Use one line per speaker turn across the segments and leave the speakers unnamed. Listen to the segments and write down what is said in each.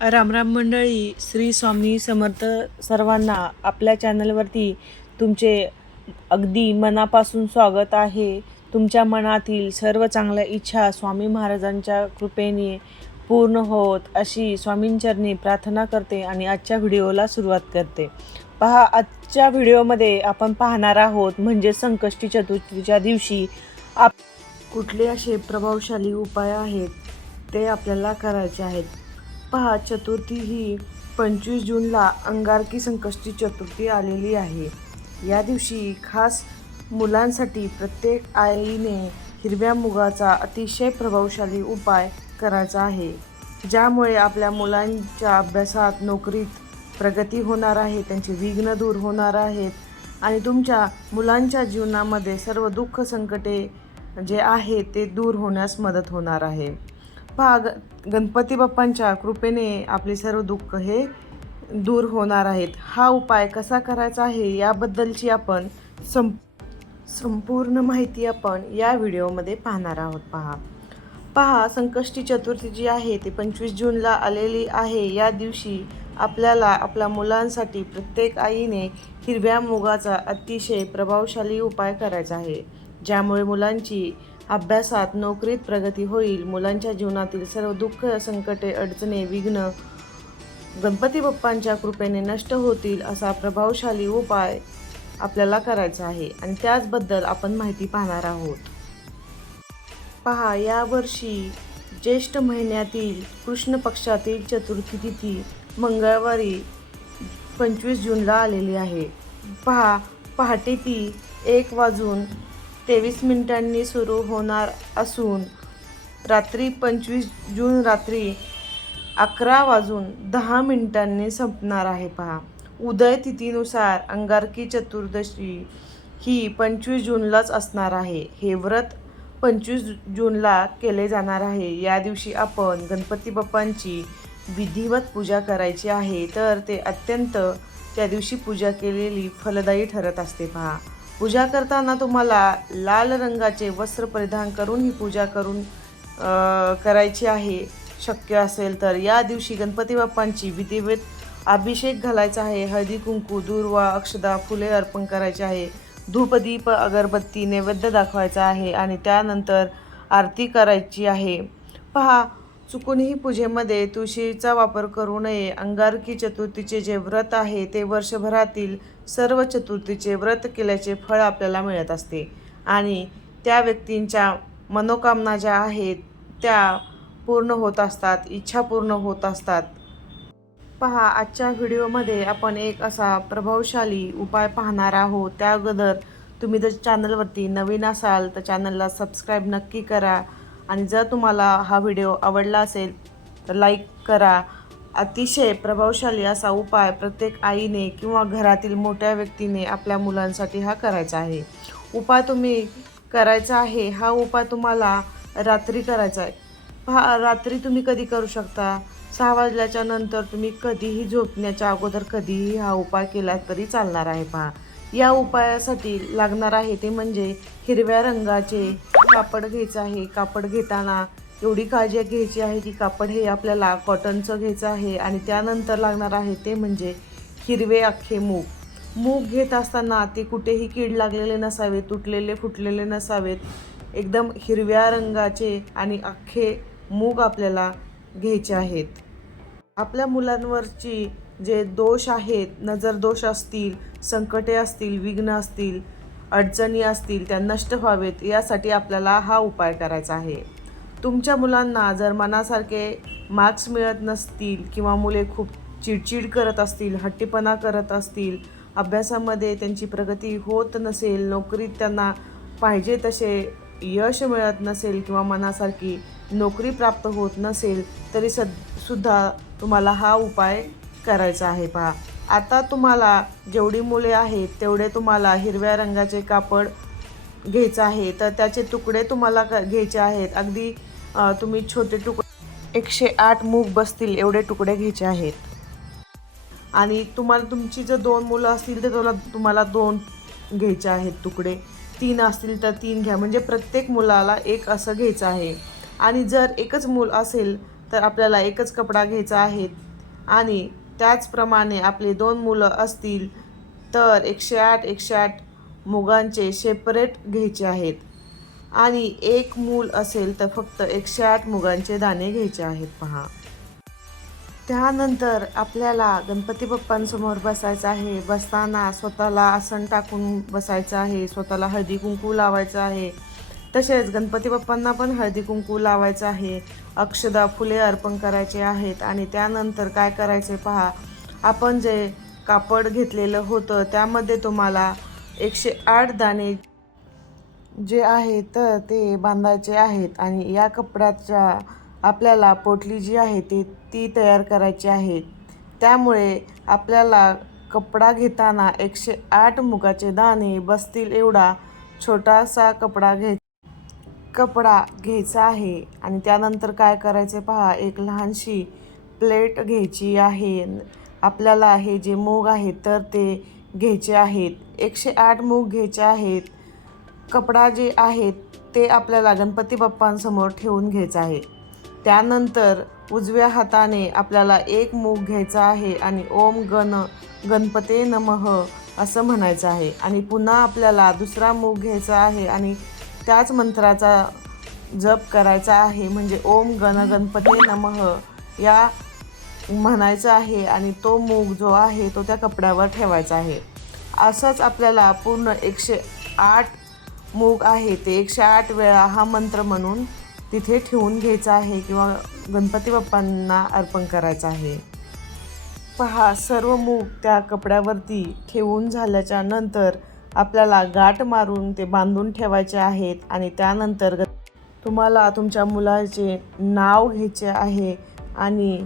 रामराम मंडळी श्री स्वामी समर्थ सर्वांना आपल्या चॅनलवरती तुमचे अगदी मनापासून स्वागत आहे. तुमच्या मनातील सर्व चांगल्या इच्छा स्वामी महाराजांच्या कृपेने पूर्ण होत अशी स्वामींचरणी प्रार्थना करते आणि आजच्या व्हिडिओला सुरुवात करते. पहा आजच्या व्हिडिओमध्ये आपण पाहणार आहोत म्हणजे संकष्टी चतुर्थीच्या दिवशी आप कुठले असे प्रभावशाली उपाय आहेत? ते आपल्याला करायचे आहेत. पहा चतुर्थी ही पंचवीस जूनला अंगारकी संकष्टी चतुर्थी आलेली आहे. या दिवशी खास मुलांसाठी प्रत्येक आईने हिरव्या मुगाचा अतिशय प्रभावशाली उपाय करायचा आहे ज्यामुळे आपल्या मुलांच्या अभ्यासात नोकरीत प्रगती होणार आहे त्यांचे विघ्न दूर होणार आहेत आणि तुमच्या मुलांच्या जीवनामध्ये सर्व दुःख संकटे जे आहे ते दूर होण्यास मदत होणार आहे. पहा ग गणपती बाप्पांच्या कृपेने आपले सर्व दुःख हे दूर होणार आहेत. हा उपाय कसा करायचा आहे याबद्दलची आपण सं संपूर्ण माहिती आपण या व्हिडिओमध्ये पाहणार आहोत. पहा. पहा संकष्टी चतुर्थी जी आहे ती पंचवीस जूनला आलेली आहे. या दिवशी आपल्याला आपल्या मुलांसाठी प्रत्येक आईने हिरव्या मुगाचा अतिशय प्रभावशाली उपाय करायचा आहे ज्यामुळे मुलांची अभ्यासात नोकरीत प्रगती होईल मुलांच्या जीवनातील सर्व दुःख संकटे अडचणी विघ्न गणपती बाप्पांच्या कृपेने नष्ट होतील असा प्रभावशाली उपाय आपल्याला करायचा आहे आणि त्याचबद्दल आपण माहिती पाहणार आहोत. पहा यावर्षी ज्येष्ठ महिन्यातील कृष्ण पक्षातील चतुर्थी तिथी मंगळवारी पंचवीस जूनला आलेली आहे. पहा पहाटे ती एक वाजून तेवीस मिनिटांनी सुरू होणार असून रात्री पंचवीस जून रात्री अकरा वाजून दहा मिनिटांनी संपणार आहे पहा. उदय तिथीनुसार अंगारकी चतुर्दशी ही पंचवीस जूनलाच असणार आहे. हे व्रत पंचवीस जूनला केले जाणार आहे. या दिवशी आपण गणपती बाप्पांची विधिवत पूजा करायची आहे. तर ते अत्यंत त्या दिवशी पूजा केलेली फलदायी ठरत असते पहा. पूजा करताना तुम्हाला लाल रंगाचे वस्त्र परिधान करून ही पूजा करून करायची आहे. शक्य असेल तर या दिवशी गणपती बाप्पांची विधिवत अभिषेक घालायचा आहे. हळदी कुंकू दूर्वा अक्षदा फुले अर्पण करायचे आहे. धूपदीप अगरबत्ती नैवेद्य दाखवायचा आहे आणि त्यानंतर आरती करायची आहे. पहा चुकूनही पूजेमध्ये तुळशीचा वापर करू नये. अंगारकी चतुर्थीचे जे व्रत आहे ते वर्षभरातील सर्व चतुर्थीचे व्रत केल्याचे फळ आपल्याला मिळत असते. आणि त्या व्यक्तींच्या मनोकामना ज्या आहेत त्या पूर्ण होत असतात इच्छा पूर्ण होत असतात. पहा आजच्या व्हिडिओमध्ये आपण एक असा प्रभावशाली उपाय पाहणार आहोत. त्या अगोदर तुम्ही जर चॅनलवरती नवीन असाल तर चॅनलला सबस्क्राईब नक्की करा. आणि जर तुम्हाला हा व्हिडिओ आवडला असेल तर लाईक करा. अतिशय प्रभावशाली असा उपाय प्रत्येक आईने किंवा घरातील मोठ्या व्यक्तीने आपल्या मुलांसाठी हा करायचा आहे. उपाय तुम्ही करायचा आहे हा उपाय तुम्हाला रात्री करायचा आहे. पहा रात्री तुम्ही कधी करू शकता? सहा वाजल्याच्या नंतर तुम्ही कधीही झोपण्याच्या अगोदर कधीही हा उपाय केला तरी चालणार आहे पहा. या उपायासाठी लागणार आहे ते म्हणजे हिरव्या रंगाचे कापड घ्यायचं आहे. कापड घेताना एवढी काळजी घ्यायची आहे की कापड हे आपल्याला कॉटनचं घ्यायचं आहे आणि त्यानंतर लागणार आहे ते म्हणजे हिरवे अख्खे मूग. मूग घेत असताना ते कुठेही कीड लागलेले नसावेत तुटलेले फुटलेले नसावेत. एकदम हिरव्या रंगाचे आणि अख्खे मूग आपल्याला घ्यायचे आहेत. आपल्या मुलांवरची जे दोष आहेत नजर दोष असतील संकटे असतील विघ्न असतील अडचणी असतील त्या नष्ट व्हावेत यासाठी आपल्याला हा उपाय करायचा आहे. तुमच्या मुलांना जर मनासारखे मार्क्स मिळत नसतील किंवा मुले खूप चिडचिड करत असतील हट्टीपणा करत असतील अभ्यासामध्ये त्यांची प्रगती होत नसेल नोकरीत त्यांना पाहिजे तसे यश मिळत नसेल किंवा मनासारखी नोकरी प्राप्त होत नसेल तरी सद सुद्धा तुम्हाला हा उपाय करायचा आहे. पहा आता तुम्हाला जेवढी मुले आहेत तेवढे तुम्हाला हिरव्या रंगाचे कापड घ्यायचं आहे. तर त्याचे तुकडे तुम्हाला क घ्यायचे आहेत. अगदी तुम्ही छोटे तुकडे एकशे आठ मूग बसतील एवढे तुकडे घ्यायचे आहेत. आणि तुम्हाला तुमची जर दोन मुलं असतील तर तुला तुम्हाला दोन घ्यायचे आहेत तुकडे. तीन असतील तर तीन घ्या. म्हणजे प्रत्येक मुलाला एक असं घ्यायचं आहे. आणि जर एकच मूल असेल तर आपल्याला एकच कपडा घ्यायचा आहे. आणि त्याचप्रमाणे आपले दोन मुलं असतील तर एकशे आठ एकशे आठ मुगांचे सेपरेट घ्यायचे आहेत. आणि एक मूल असेल तर फक्त एकशे आठ मुगांचे दाणे घ्यायचे आहेत पहा. त्यानंतर आपल्याला गणपती बाप्पांसमोर बसायचं आहे. बसताना स्वतःला आसन टाकून बसायचं आहे. स्वतःला हळदी कुंकू लावायचं आहे. तसेच गणपती बाप्पांना पण हळदी कुंकू लावायचं आहे. अक्षदा फुले अर्पण करायचे आहेत आणि त्यानंतर काय करायचे पहा. आपण जे कापड घेतलेलं होतं त्यामध्ये तुम्हाला एकशे आठ दाणे जे आहे तर ते बांधायचे आहेत आणि या कपड्याच्या आपल्याला पोटली जी आहे ती ती तयार करायची आहे. त्यामुळे आपल्याला कपडा घेताना एकशे आठ मुगाचे दाणे बसतील एवढा छोटासा कपडा घ्यायचा कपडा घ्यायचा आहे आणि त्यानंतर काय करायचे पहा एक लहानशी प्लेट घ्यायची आहे. आपल्याला हे जे मूग आहेत तर ते घ्यायचे आहेत. एकशे आठ मूग घ्यायचे आहेत. कपडा जे आहेत ते आपल्याला गणपती बाप्पांसमोर ठेवून घ्यायचं आहे. त्यानंतर उजव्या हाताने आपल्याला एक मूग घ्यायचा आहे आणि ओम गण गणपते नमः असं म्हणायचं आहे. आणि पुन्हा आपल्याला दुसरा मूग घ्यायचा आहे आणि त्याच मंत्राचा जप करायचा आहे. म्हणजे ओम गण गणपती नमः या म्हणायचं आहे आणि तो मूग जो आहे तो त्या कपड्यावर ठेवायचा आहे. असंच आपल्याला पूर्ण एकशे आठ मूग आहे. ते एकशे आठ वेळा हा मंत्र म्हणून तिथे ठेवून घ्यायचा आहे किंवा गणपती बाप्पांना अर्पण करायचं आहे. पहा सर्व मूग त्या कपड्यावरती ठेवून झाल्याच्यानंतर आपल्याला गाठ मारून ते बांधून ठेवायचे आहेत आणि त्यानंतर तुम्हाला तुमच्या मुलाचे नाव घ्यायचे आहे आणि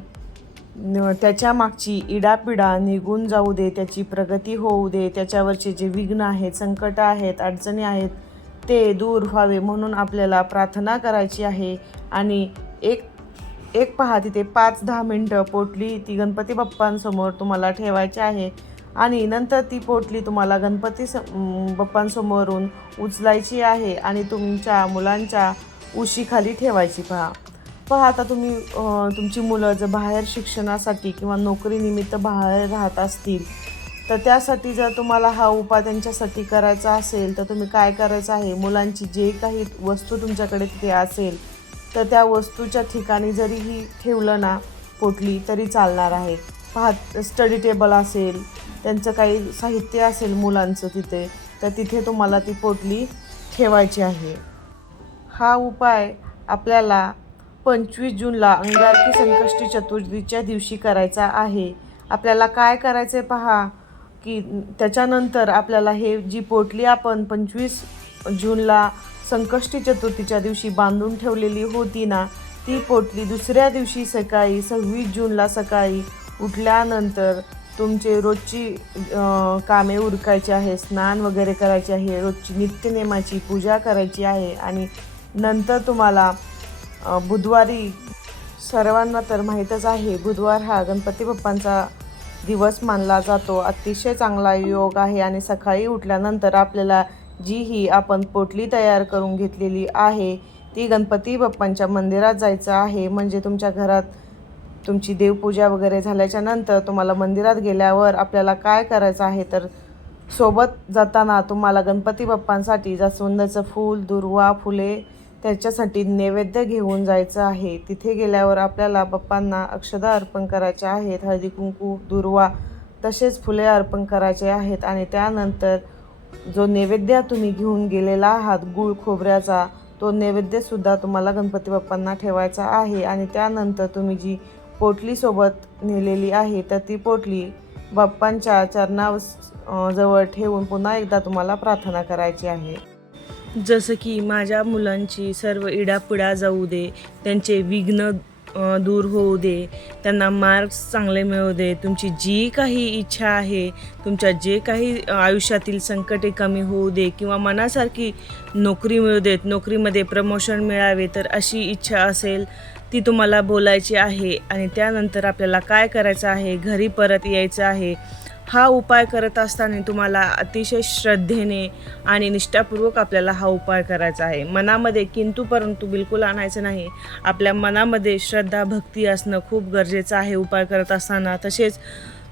त्याच्या मागची इडापिडा निघून जाऊ दे त्याची प्रगती होऊ दे त्याच्यावरचे जे विघ्न आहेत संकट आहेत अडचणी आहेत ते दूर व्हावे म्हणून आपल्याला प्रार्थना करायची आहे. आणि एक एक पहा तिथे पाच दहा मिनटं पोटली ती गणपती बाप्पांसमोर तुम्हाला ठेवायची आहे. आणि नंतर ती पोटली तुम्हाला गणपती स बाप्पांसमोरून उचलायची आहे आणि तुमच्या मुलांच्या उशीखाली ठेवायची. पहा. पहा आता तुम्ही तुमची मुलं जर बाहेर शिक्षणासाठी किंवा नोकरीनिमित्त बाहेर राहत असतील तर त्यासाठी जर तुम्हाला हा उपाय त्यांच्यासाठी करायचा असेल तर तुम्ही काय करायचं आहे? मुलांची जे काही वस्तू तुमच्याकडे तिथे असेल तर त्या वस्तूच्या ठिकाणी जरीही ठेवलं ना पोटली तरी चालणार आहे. पहा स्टडी टेबल असेल त्यांचं काही साहित्य असेल मुलांचं तिथे तर तिथे तुम्हाला ती पोटली ठेवायची आहे. हा उपाय आपल्याला पंचवीस जूनला अंगारकी संकष्टी चतुर्थीच्या दिवशी करायचा आहे. आपल्याला काय करायचं आहे पहा की त्याच्यानंतर आपल्याला हे जी पोटली आपण पंचवीस जूनला संकष्टी चतुर्थीच्या दिवशी बांधून ठेवलेली होती ना ती पोटली दुसऱ्या दिवशी सकाळी सव्वीस जूनला सकाळी उठल्यानंतर तुमचे रोजची कामे उरकायची आहे स्नान वगैरे करायचे आहे रोजची नित्यनेमाची पूजा करायची आहे आणि नंतर तुम्हाला बुधवारी सर्वांना तर माहीतच आहे बुधवार हा गणपती बाप्पांचा दिवस मानला जातो. अतिशय चांगला योग आहे आणि सकाळी उठल्यानंतर आपल्याला जी ही आपण पोटली तयार करून घेतलेली आहे ती गणपती बाप्पांच्या मंदिरात जायचं आहे. म्हणजे तुमच्या घरात तुमची देवपूजा वगैरे झाल्याच्यानंतर तुम्हाला मंदिरात गेल्यावर आपल्याला काय करायचं आहे? तर सोबत जाताना तुम्हाला गणपती बाप्पांसाठी जास्वंदाचं फूल दुर्वा फुले त्याच्यासाठी नैवेद्य घेऊन जायचं आहे. तिथे गेल्यावर आपल्याला बाप्पांना अक्षदा अर्पण करायचे आहेत. हळदी कुंकू दुर्वा तसेच फुले अर्पण करायचे आहेत आणि त्यानंतर जो नैवेद्य तुम्ही घेऊन गेलेला आहात गूळ खोबऱ्याचा तो नैवेद्यसुद्धा तुम्हाला गणपती बाप्पांना ठेवायचा आहे आणि त्यानंतर तुम्ही जी पोटलीसोबत नेलेली आहे तर ती पोटली बाप्पांच्या चरणा जवळ ठेवून पुन्हा एकदा तुम्हाला प्रार्थना करायची आहे. जसं की माझ्या मुलांची सर्व इडापिडा जाऊ दे त्यांचे विघ्न दूर होऊ दे. त्यांना मार्क्स चांगले मिळू दे. तुमची जी काही इच्छा आहे तुमच्या जे काही आयुष्यातील संकटे कमी होऊ दे किंवा मनासारखी नोकरी मिळू देत नोकरीमध्ये प्रमोशन मिळावे तर अशी इच्छा असेल ती तुम्हाला बोलायची आहे. आणि त्यानंतर आपल्याला काय करायचं आहे? घरी परत यायचं आहे. हा उपाय करत असताना तुम्हाला अतिशय श्रद्धेने आणि निष्ठापूर्वक आपल्याला हा उपाय करायचा आहे. मनामध्ये किंतु परंतु बिलकुल आणायचं नाही. आपल्या मनामध्ये श्रद्धा भक्ती असणं खूप गरजेचं आहे उपाय करत असताना. तसेच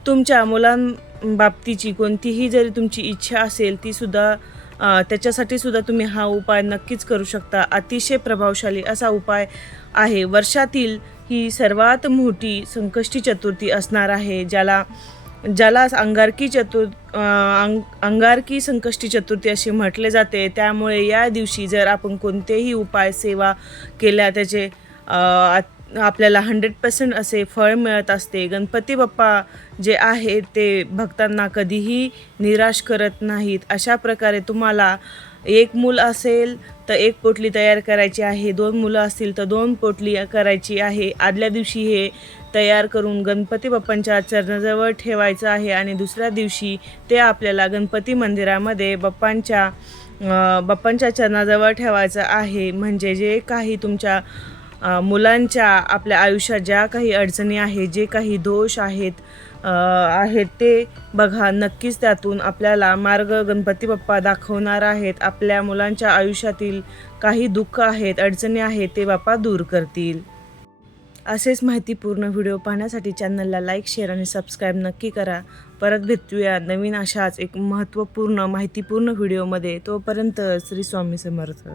तुमच्या मुलांबाबतीची कोणतीही जरी तुमची इच्छा असेल तीसुद्धा त्याच्यासाठी सुद्धा तुम्ही हा उपाय नक्कीच करू शकता. अतिशय प्रभावशाली असा उपाय आहे. वर्षातील ही सर्वात मोठी संकष्टी चतुर्थी असणार आहे ज्याला ज्याला अंगारकी चतुर अंग अंगारकी संकष्टी चतुर्थी असे म्हटले जाते त्यामुळे या दिवशी जर आपण कोणतेही उपाय सेवा केल्या त्याचे आत- आपल्याला हंड्रेड पर्सेंट असे फळ मिळत असते. गणपती बाप्पा जे आहे ते भक्तांना कधीही निराश करत नाहीत. अशा प्रकारे तुम्हाला एक मूल असेल तर एक पोटली तयार करायची आहे दोन मुलं असतील तर दोन पोटली करायची आहे. आदल्या दिवशी हे तयार करून गणपती बाप्पांच्या चरणाजवळ ठेवायचं आहे आणि दुसऱ्या दिवशी ते आपल्याला गणपती मंदिरामध्ये बाप्पांच्या बाप्पांच्या चरणाजवळ ठेवायचं आहे. म्हणजे जे काही तुमच्या मुलांच्या आपल्या आयुष्यात ज्या काही अडचणी आहेत जे काही दोष आहेत आहेत ते. बघा नक्कीच त्यातून आपल्याला मार्ग गणपती बाप्पा दाखवणार आहेत. आपल्या मुलांच्या आयुष्यातील काही दुःख आहेत अडचणी आहेत ते बाप्पा दूर करतील. असेच माहितीपूर्ण व्हिडिओ पाहण्यासाठी चॅनलला लाईक शेअर आणि सबस्क्राईब नक्की करा. परत भेटूया नवीन अशाच एक महत्त्वपूर्ण माहितीपूर्ण व्हिडिओमध्ये. तोपर्यंत श्री स्वामी समर्थ.